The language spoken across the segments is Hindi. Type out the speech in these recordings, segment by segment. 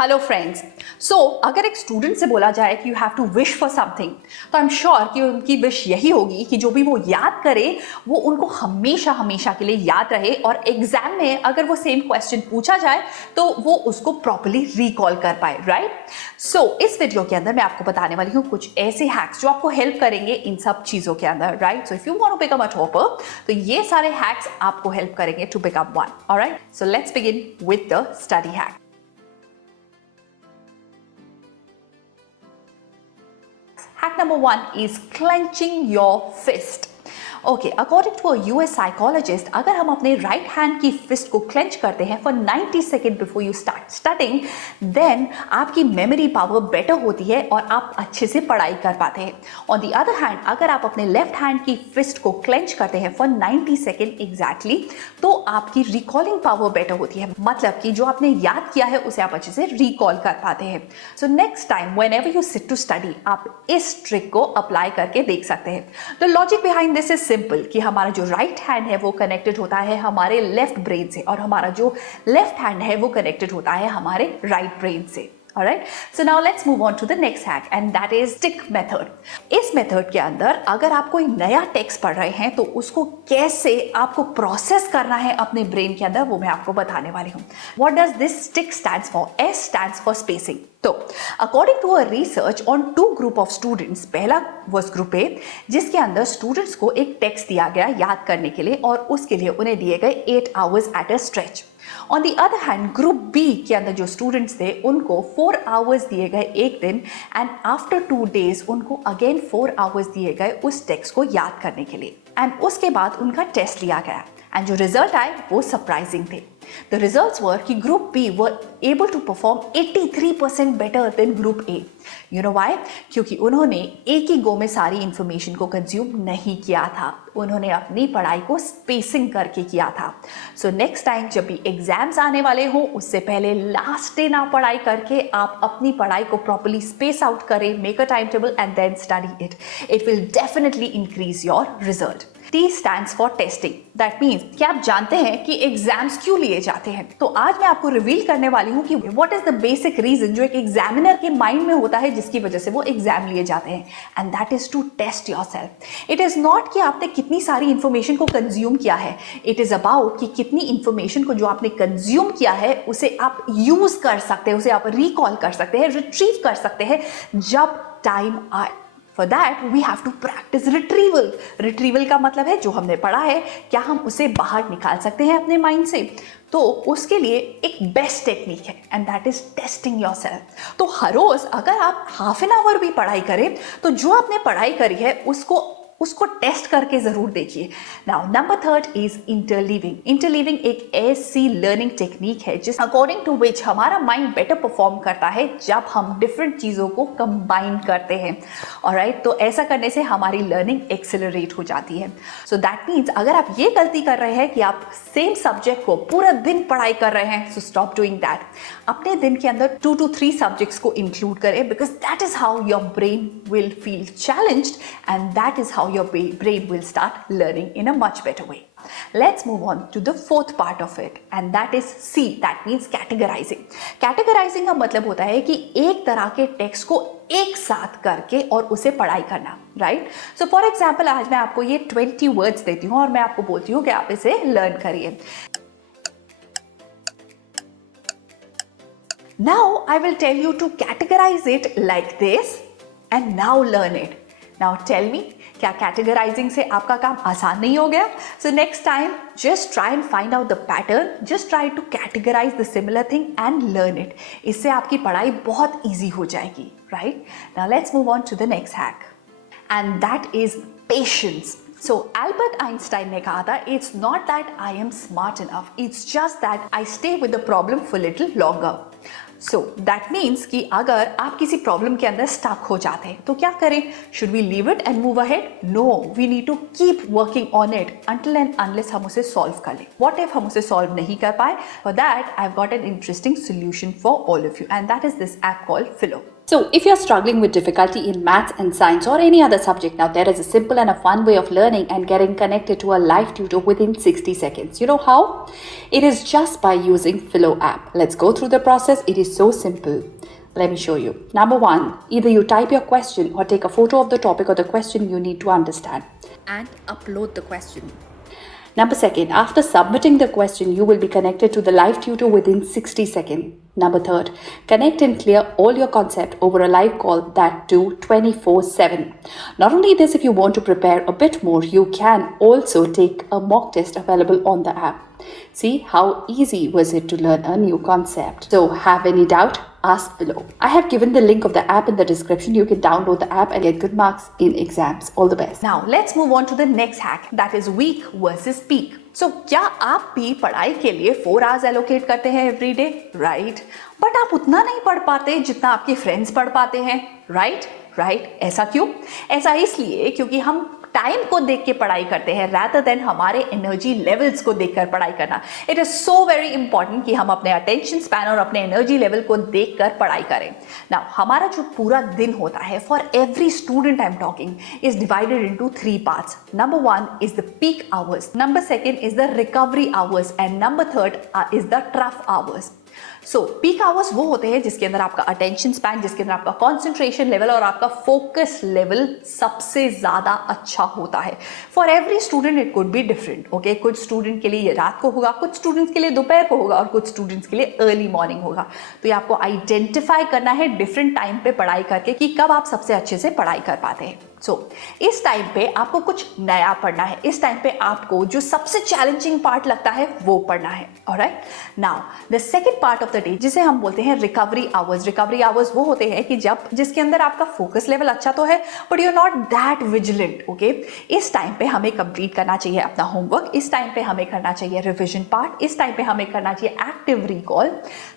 Hello friends. अगर एक स्टूडेंट से बोला जाए कि you have to wish for something, तो आई एम श्योर कि उनकी विश यही होगी कि जो भी वो याद करे वो उनको हमेशा हमेशा के लिए याद रहे, और एग्जाम में अगर वो सेम क्वेश्चन पूछा जाए तो वो उसको प्रॉपर्ली रिकॉल कर पाए, राइट? इस वीडियो के अंदर मैं आपको बताने वाली हूँ कुछ ऐसे हैक्स जो आपको हेल्प करेंगे इन सब चीज़ों के अंदर, right? So if you want to become a topper, तो ये सारे हैक्स आपको हेल्प करेंगे to become one, alright? So let's begin with the study hack. Hack number one is clenching your fist. Okay, according to a US psychologist, अगर हम अपने राइट हैंड की फिस्ट को क्लेंच करते हैं for 90 second before you start studying, then आपकी मेमोरी पावर बेटर होती है और आप अच्छे से पढ़ाई कर पाते हैं. ऑन द अदर हैंड, अगर आप अपने लेफ्ट हैंड की फिस्ट को क्लेंच करते हैं फॉर 90 सेकेंड एग्जैक्टली, तो आपकी रिकॉलिंग पावर बेटर होती है. मतलब कि जो आपने याद किया है उसे आप अच्छे से रिकॉल कर पाते हैं. So next time whenever you sit to study, आप इस ट्रिक को अप्लाई करके देख सकते हैं. The logic behind this is simple कि हमारा जो राइट हैंड है वो कनेक्टेड होता है हमारे लेफ्ट ब्रेन से, और हमारा जो लेफ्ट हैंड है वो कनेक्टेड होता है हमारे राइट ब्रेन से. Alright, so now let's move on to the next hack and that is stick method. इस मेथड के अंदर अगर आप कोई नया टेक्स्ट पढ़ रहे हैं तो उसको कैसे आपको प्रोसेस करना है अपने ब्रेन के अंदर, वो मैं आपको बताने वाली हूँ. What does this stick stands for? S stands for spacing. तो according to a research on two group of students, पहला वॉज ग्रुप ए जिसके अंदर स्टूडेंट्स को एक टेक्स्ट दिया गया याद करने के लिए और उसके लिए उन्हें दिए गए 8 hours at a stretch. On the other hand group B के अंदर जो स्टूडेंट्स थे उनको 4 आवर्स दिए गए एक दिन, एंड आफ्टर 2 days उनको अगेन 4 आवर्स दिए गए उस टेक्स्ट को याद करने के लिए, एंड उसके बाद उनका टेस्ट लिया गया, एंड जो रिजल्ट आए वो सरप्राइजिंग थे. The results were कि Group B were able to perform 83% better than Group A. You know why? क्योंकि उन्होंने एक ही गो में सारी इंफॉर्मेशन को कंज्यूम नहीं किया था, उन्होंने अपनी पढ़ाई को स्पेसिंग करके किया था. सो नेक्स्ट टाइम जब भी एग्जाम्स आने वाले हो उससे पहले लास्ट डे ना पढ़ाई करके आप अपनी पढ़ाई को प्रॉपर्ली स्पेस आउट करें, make a time table and then study it. It will definitely increase your result. T stands for testing. That means कि आप जानते हैं कि एग्जाम्स क्यों लिए जाते हैं. तो आज मैं आपको रिवील करने वाली हूँ कि what is the basic reason जो एक एग्जामिनर के माइंड में होता है जिसकी वजह से वो एग्जाम लिए जाते हैं, and that is to test yourself. It is not कि आपने कितनी सारी इंफॉर्मेशन को कंज्यूम किया है. It is about कि कितनी इंफॉर्मेशन को जो आपने कंज्यूम किया है उसे आप यूज कर सकते हैं, उसे आप रिकॉल कर सकते हैं, रिट्रीव कर सकते हैं जब टाइम आए. For that we have to practice retrieval. Retrieval का मतलब है जो हमने पढ़ा है क्या हम उसे बाहर निकाल सकते हैं अपने माइंड से. तो उसके लिए एक बेस्ट टेक्निक है and that is testing yourself. तो हर रोज अगर आप हाफ एन आवर भी पढ़ाई करें तो जो आपने पढ़ाई करी है उसको टेस्ट करके जरूर देखिए. Now number 3 is interleaving. Interleaving एक ऐसी लर्निंग टेक्निक है जिस अकॉर्डिंग टू विच हमारा माइंड बेटर परफॉर्म करता है जब हम डिफरेंट चीज़ों को कंबाइन करते हैं. ऑलराइट, तो ऐसा करने से हमारी लर्निंग एक्सेलरेट हो जाती है. सो दैट मीन्स अगर आप ये गलती कर रहे हैं कि आप सेम सब्जेक्ट को पूरा दिन पढ़ाई कर रहे हैं, सो स्टॉप डूइंग दैट. अपने दिन के अंदर 2 to 3 सब्जेक्ट्स को इंक्लूड करें, because that is how your brain will feel challenged and that is how your brain will start learning in a much better way. Let's move on to the fourth part of it and that is C. That means categorizing. Categorizing का मतलब होता है कि एक तरह के टेक्स्ट को एक साथ करके और उसे पढ़ाई करना, राइट? सो फॉर एग्जाम्पल आज मैं आपको ये 20 वर्ड्स देती हूँ और मैं आपको बोलती हूँ कि आप इसे लर्न करिए. Now I will tell you to categorize it like this and now learn it. Now tell me, क्या कैटेगराइजिंग से आपका काम आसान नहीं हो गया? So next time just try and find out the pattern, just try to categorise the similar thing and learn it. इससे आपकी पढ़ाई बहुत ईजी हो जाएगी, right? Now let's move on to the next hack and that is patience. So Albert Einstein ने कहा था, it's not that I am smart enough, it's just that I stay with the problem for little longer. So that means कि अगर आप किसी प्रॉब्लम के अंदर स्टक हो जाते हैं तो क्या करें? Should we leave it and move ahead? No, we need to keep working on it until and unless हम उसे solve कर लें. What if हम उसे solve नहीं कर पाए? For that I've got an interesting solution for all of you and that is this app called Philo. So, if you're struggling with difficulty in maths and science or any other subject, now there is a simple and a fun way of learning and getting connected to a live tutor within 60 seconds. You know how? It is just by using Philo app. Let's go through the process. It is so simple. Let me show you. Number 1, either you type your question or take a photo of the topic or the question you need to understand and upload the question. Number 2, after submitting the question, you will be connected to the live tutor within 60 seconds. Number 3, connect and clear all your concept over a live call, that too 24/7. Not only this, if you want to prepare a bit more, you can also take a mock test available on the app. See how easy was it to learn a new concept. So have any doubt? Ask below. I have given the link of the app in the description. You can download the app and get good marks in exams. All the best. Now let's move on to the next hack, that is week versus peak. So क्या आप भी पढ़ाई के लिए 4 hours allocate करते हैं every day? Right? बट आप उतना नहीं पढ़ पाते जितना आपके फ्रेंड्स पढ़ पाते हैं. राइट. ऐसा क्यों? ऐसा इसलिए क्योंकि हम टाइम को देख के पढ़ाई करते हैं rather than हमारे एनर्जी लेवल्स को देखकर पढ़ाई करना. It is so very important कि हम अपने अटेंशन स्पैन और अपने एनर्जी लेवल को देखकर पढ़ाई करें. नाउ हमारा जो पूरा दिन होता है, for every student I am talking, is divided into 3 parts. Number 1 is the peak hours, number 2 is the recovery hours and number 3 is the trough hours. So peak hours वो होते हैं जिसके अंदर आपका अटेंशन स्पैन, जिसके अंदर आपका कॉन्सेंट्रेशन लेवल और आपका फोकस लेवल सबसे ज्यादा अच्छा होता है. For every student it could be different. Okay, कुछ स्टूडेंट के लिए ये रात को होगा, कुछ स्टूडेंट्स के लिए दोपहर को होगा और कुछ स्टूडेंट्स के लिए अर्ली मॉर्निंग होगा. तो ये आपको आइडेंटिफाई करना है डिफरेंट टाइम पे पढ़ाई करके कि कब आप सबसे अच्छे से पढ़ाई कर पाते हैं. सो इस टाइम पे आपको कुछ नया पढ़ना है. इस टाइम पे आपको जो सबसे चैलेंजिंग पार्ट लगता है वो पढ़ना है. Alright, now the second part of the day जिसे हम बोलते हैं रिकवरी आवर्स. रिकवरी आवर्स वो होते हैं कि जिसके अंदर आपका फोकस लेवल अच्छा तो है but you are not that vigilant. Okay, इस टाइम पे हमें कंप्लीट करना चाहिए अपना होमवर्क. इस टाइम पे हमें करना चाहिए रिविजन पार्ट. इस टाइम पे हमें करना चाहिए एक्टिव रिकॉल,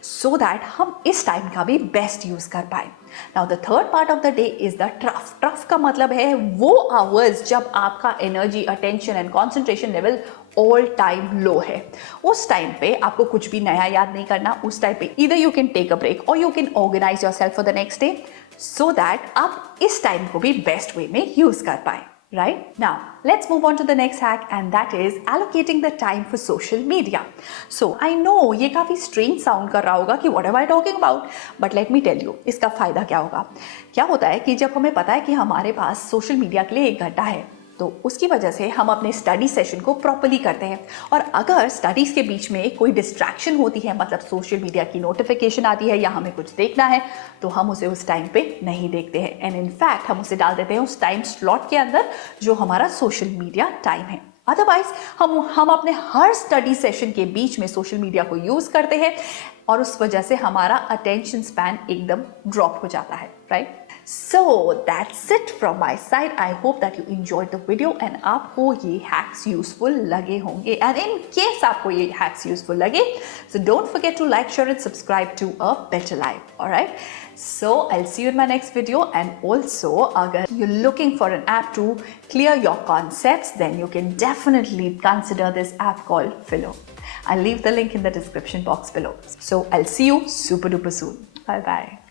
सो दैट हम इस टाइम का भी बेस्ट यूज कर पाए. Now the third part of the day is the trough. Trough का मतलब है वो आवर्स जब आपका energy, attention and concentration level all time low है. उस टाइम पे आपको कुछ भी नया याद नहीं करना. उस टाइम पे either you can take a break or you can organize yourself for the next day so that आप इस टाइम को भी बेस्ट वे में यूज कर पाए. Right? Now, let's move on to the next hack and that is allocating the time for social media. So, I know ये काफ़ी strange sound कर रहा होगा कि what am I talking about? But let me tell you, इसका फ़ायदा क्या होगा? क्या होता है कि जब हमें पता है कि हमारे पास सोशल मीडिया के लिए 1 घंटा है, तो उसकी वजह से हम अपने स्टडी सेशन को प्रॉपर्ली करते हैं. और अगर स्टडीज के बीच में कोई डिस्ट्रैक्शन होती है, मतलब सोशल मीडिया की नोटिफिकेशन आती है या हमें कुछ देखना है, तो हम उसे उस टाइम पे नहीं देखते हैं एंड इनफैक्ट हम उसे डाल देते हैं उस टाइम स्लॉट के अंदर जो हमारा सोशल मीडिया टाइम है. अदरवाइज हम अपने हर स्टडी सेशन के बीच में सोशल मीडिया को यूज करते हैं और उस वजह से हमारा अटेंशन स्पैन एकदम ड्रॉप हो जाता है. Right? So that's it from my side. I hope that you enjoyed the video and आपको ये hacks useful लगे होंगे. And in case आपको ये hacks useful लगे, so don't forget to like, share and subscribe to A Better Life. Alright? So I'll see you in my next video. And also, अगर you're looking for an app to clear your concepts, then you can definitely consider this app called Philo. I'll leave the link in the description box below. So I'll see you super duper soon. Bye bye.